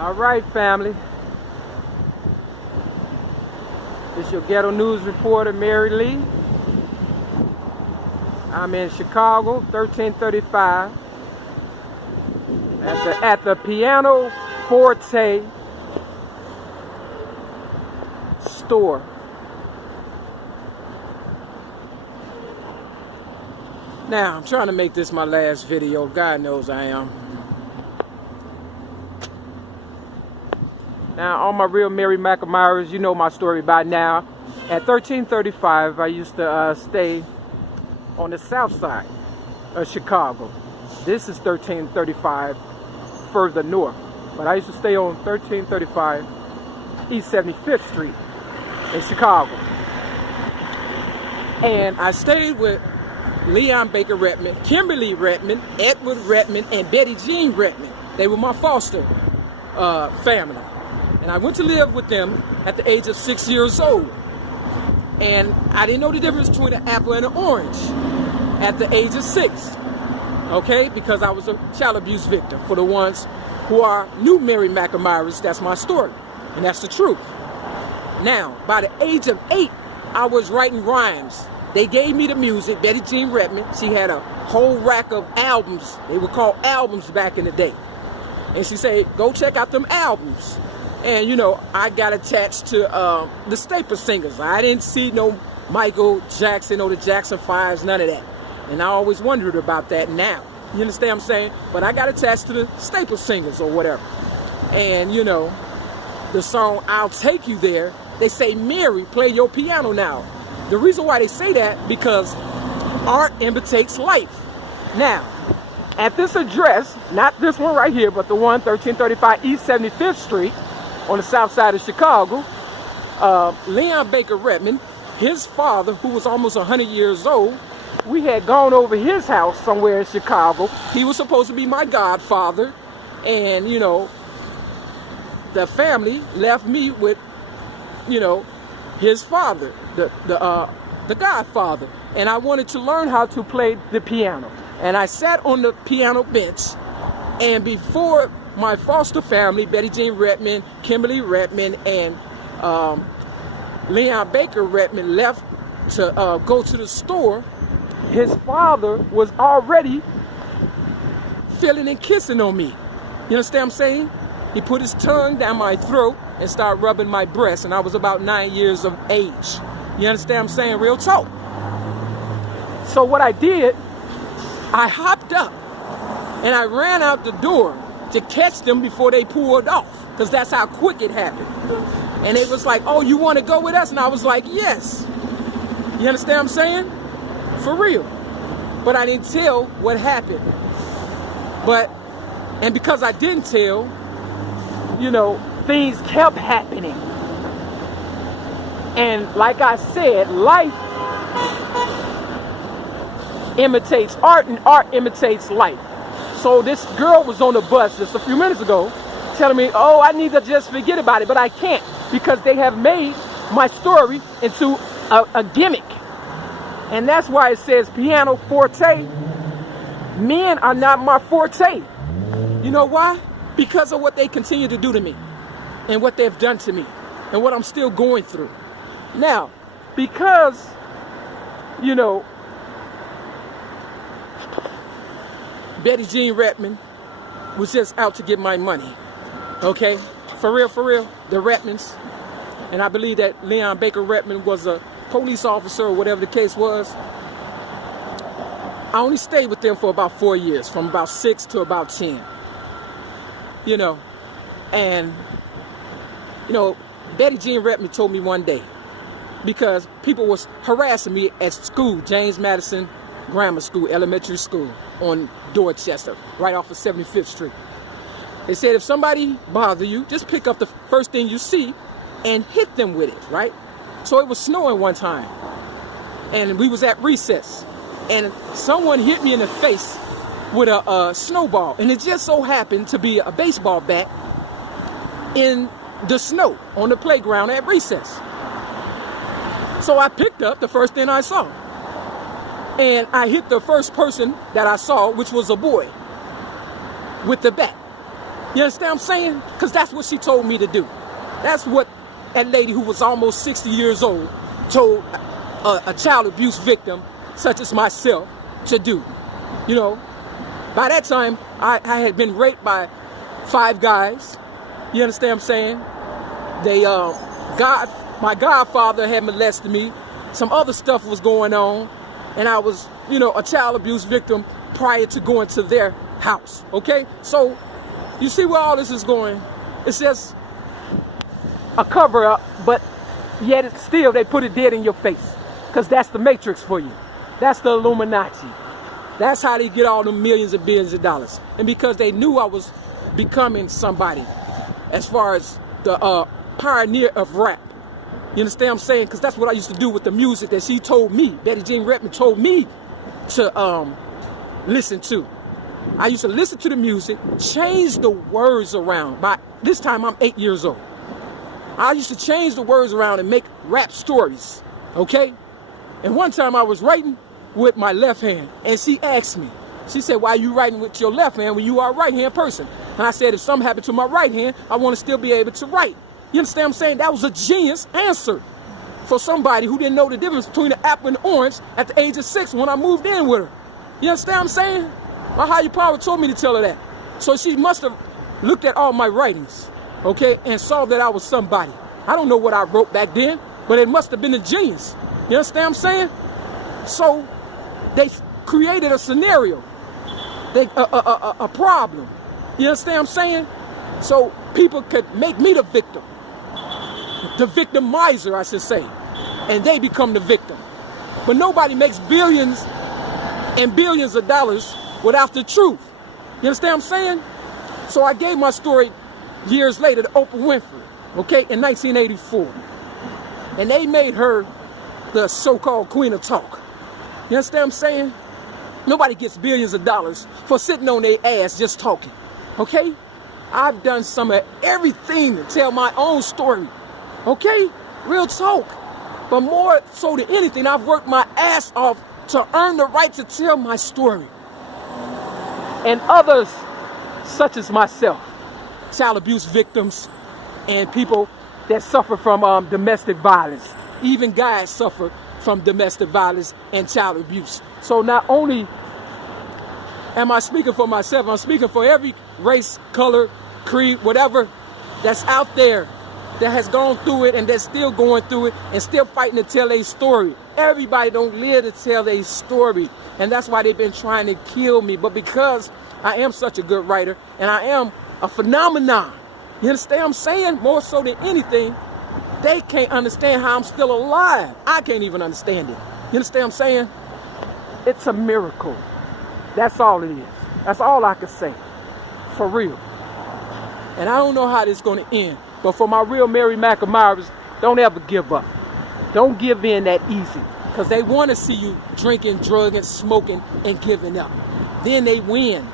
All right, family. It's your ghetto news reporter, Mary Lee. I'm in Chicago, 1335, at the Piano Forte store. Now, I'm trying to make this my last video. God knows I am. Now, all my real Mary McAmyras, you know my story by now. At 1335, I used to stay on the south side of Chicago. This is 1335 further north. But I used to stay on 1335 East 75th Street in Chicago. And I stayed with Leon Baker Redmond, Kimberly Redmond, Edward Redmond, and Betty Jean Redmond. They were my foster family. And I went to live with them at the age of 6 years old. And I didn't know the difference between an apple and an orange at the age of 6. Okay? Because I was a child abuse victim. For the ones who are new Mary McAmyras, that's my story. And that's the truth. Now, by the age of 8, I was writing rhymes. They gave me the music, Betty Jean Redmond. She had a whole rack of albums. They were called albums back in the day. And she said, go check out them albums. And, you know, I got attached to the Staple Singers. I didn't see no Michael Jackson or the Jackson 5s, none of that. And I always wondered about that now. You understand what I'm saying? But I got attached to the Staple Singers or whatever. And, you know, the song I'll Take You There, they say, Mary, play your piano now. The reason why they say that, because art imitates life. Now, at this address, not this one right here, but the one 1335 East 75th Street, on the south side of Chicago, Leon Baker Redmond, his father, who was almost 100 years old, we had gone over his house somewhere in Chicago. He was supposed to be my godfather, and, you know, the family left me with, you know, his father, the godfather, and I wanted to learn how to play the piano. And I sat on the piano bench, and before my foster family, Betty Jean Redmond, Kimberly Redmond, and Leon Baker Redmond left to go to the store, his father was already feeling and kissing on me. You understand what I'm saying? He put his tongue down my throat and started rubbing my breast, and I was about 9 years of age. You understand what I'm saying? Real talk. So what I did, I hopped up and I ran out the door to catch them before they pulled off, because that's how quick it happened. And it was like, oh, you want to go with us? And I was like, yes. You understand what I'm saying? For real. But I didn't tell what happened. And because I didn't tell, you know, things kept happening. And like I said, life imitates art, and art imitates life. So this girl was on the bus just a few minutes ago telling me, oh, I need to just forget about it, but I can't, because they have made my story into a gimmick. And that's why it says piano forte. Men are not my forte. You know why? Because of what they continue to do to me and what they've done to me and what I'm still going through. Now, because, you know, Betty Jean Redmond was just out to get my money. Okay? For real, the Redmonds. And I believe that Leon Baker Redmond was a police officer or whatever the case was. I only stayed with them for about 4 years, from about 6 to about 10. You know, and, you know, Betty Jean Redmond told me one day, because people was harassing me at school, James Madison Grammar School, elementary school on Dorchester, right off of 75th Street. They said, if somebody bother you, just pick up the first thing you see and hit them with it, right? So it was snowing one time, and we was at recess, and someone hit me in the face with a snowball, and it just so happened to be a baseball bat in the snow on the playground at recess. So I picked up the first thing I saw, and I hit the first person that I saw, which was a boy, with the bat. You understand what I'm saying? Because that's what she told me to do. That's what that lady who was almost 60 years old told a child abuse victim such as myself to do. You know, by that time, I had been raped by 5 guys. You understand what I'm saying? My godfather had molested me. Some other stuff was going on. And I was, you know, a child abuse victim prior to going to their house. Okay? So, you see where all this is going? It's just a cover up, but yet it's still, they put it dead in your face. Because that's the Matrix for you. That's the Illuminati. That's how they get all the millions and billions of dollars. And because they knew I was becoming somebody as far as the pioneer of rap. You understand what I'm saying? Because that's what I used to do with the music that she told me, Betty Jean Rettman told me to listen to. I used to listen to the music, change the words around. By this time, I'm 8 years old. I used to change the words around and make rap stories, okay? And one time I was writing with my left hand, and she asked me, she said, why are you writing with your left hand when you are a right-hand person? And I said, if something happened to my right hand, I want to still be able to write. You understand what I'm saying? That was a genius answer for somebody who didn't know the difference between the apple and the orange at the age of 6 when I moved in with her. You understand what I'm saying? My higher power told me to tell her that. So she must have looked at all my writings, okay, and saw that I was somebody. I don't know what I wrote back then, but it must have been a genius. You understand what I'm saying? So they created a scenario, a problem. You understand what I'm saying? So people could make me the victim. The victimizer, I should say. And they become the victim. But nobody makes billions and billions of dollars without the truth. You understand what I'm saying? So I gave my story years later to Oprah Winfrey, okay, in 1984. And they made her the so-called queen of talk. You understand what I'm saying? Nobody gets billions of dollars for sitting on their ass just talking, okay? I've done some of everything to tell my own story, okay? Real talk. But more so than anything, I've worked my ass off to earn the right to tell my story. And others, such as myself, child abuse victims and people that suffer from domestic violence. Even guys suffer from domestic violence and child abuse. So not only am I speaking for myself, I'm speaking for every race, color, creed, whatever that's out there that has gone through it and that's still going through it and still fighting to tell a story. Everybody don't live to tell a story. And that's why they've been trying to kill me. But because I am such a good writer and I am a phenomenon, you understand what I'm saying? More so than anything, they can't understand how I'm still alive. I can't even understand it. You understand what I'm saying? It's a miracle. That's all it is. That's all I can say. For real. And I don't know how this is going to end. But for my real Mary Mac admirers, don't ever give up. Don't give in that easy. Because they want to see you drinking, drugging, smoking, and giving up. Then they win.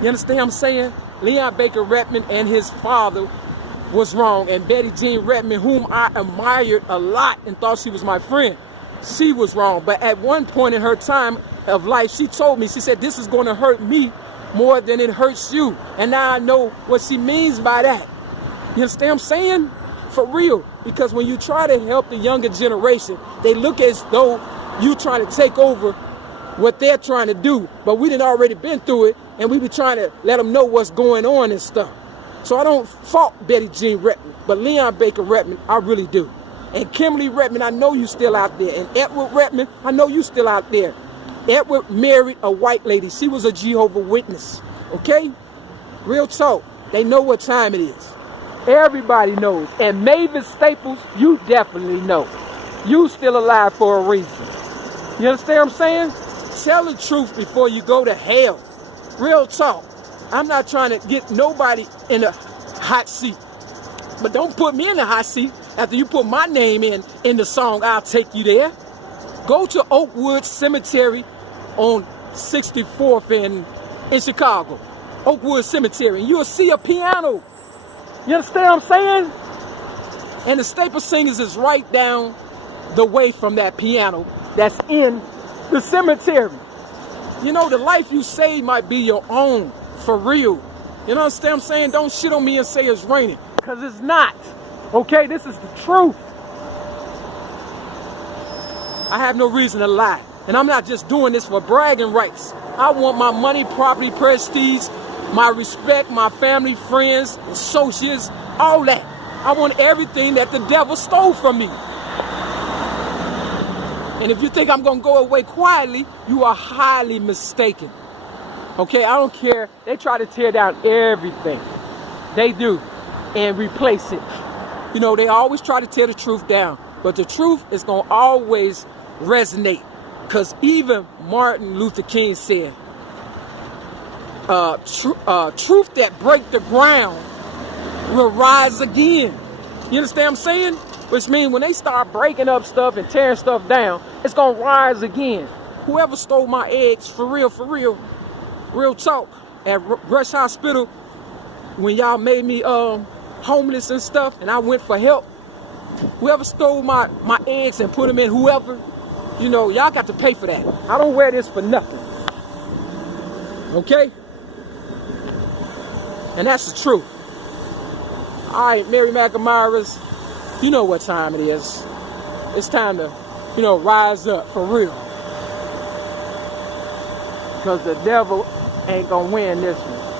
You understand what I'm saying? Leon Baker Rettman and his father was wrong. And Betty Jean Rettman, whom I admired a lot and thought she was my friend, she was wrong. But at one point in her time of life, she told me, she said, this is going to hurt me more than it hurts you. And now I know what she means by that. You understand what I'm saying? For real. Because when you try to help the younger generation, they look as though you trying to take over what they're trying to do. But we done already been through it, and we be trying to let them know what's going on and stuff. So I don't fault Betty Jean Rettman, but Leon Baker Rettman, I really do. And Kimberly Rettman, I know you still out there. And Edward Rettman, I know you still out there. Edward married a white lady. She was a Jehovah's Witness. Okay? Real talk. They know what time it is. Everybody knows. And Mavis Staples, you definitely know. You still alive for a reason. You understand what I'm saying? Tell the truth before you go to hell. Real talk. I'm not trying to get nobody in a hot seat. But don't put me in the hot seat after you put my name in the song, I'll Take You There. Go to Oakwood Cemetery on 64th in Chicago. Oakwood Cemetery. And you'll see a piano. You understand what I'm saying? And the Staples Singers is right down the way from that piano that's in the cemetery. You know, the life you save might be your own, for real. You know what I'm saying? Don't shit on me and say it's raining, because it's not. Okay, this is the truth. I have no reason to lie. And I'm not just doing this for bragging rights. I want my money, property, prestige, my respect, my family, friends, associates, all that. I want everything that the devil stole from me. And if you think I'm going to go away quietly, you are highly mistaken. Okay, I don't care. They try to tear down everything. They do. And replace it. You know, they always try to tear the truth down. But the truth is going to always resonate. Because even Martin Luther King said, truth that break the ground will rise again. You understand what I'm saying? Which means when they start breaking up stuff and tearing stuff down, it's going to rise again. Whoever stole my eggs, for real, real talk, at Rush Hospital, when y'all made me homeless and stuff, and I went for help, whoever stole my eggs and put them in whoever, you know, y'all got to pay for that. I don't wear this for nothing. Okay? And that's the truth. All right, Mary McNamara's, you know what time it is. It's time to, you know, rise up for real. Because the devil ain't gonna win this one.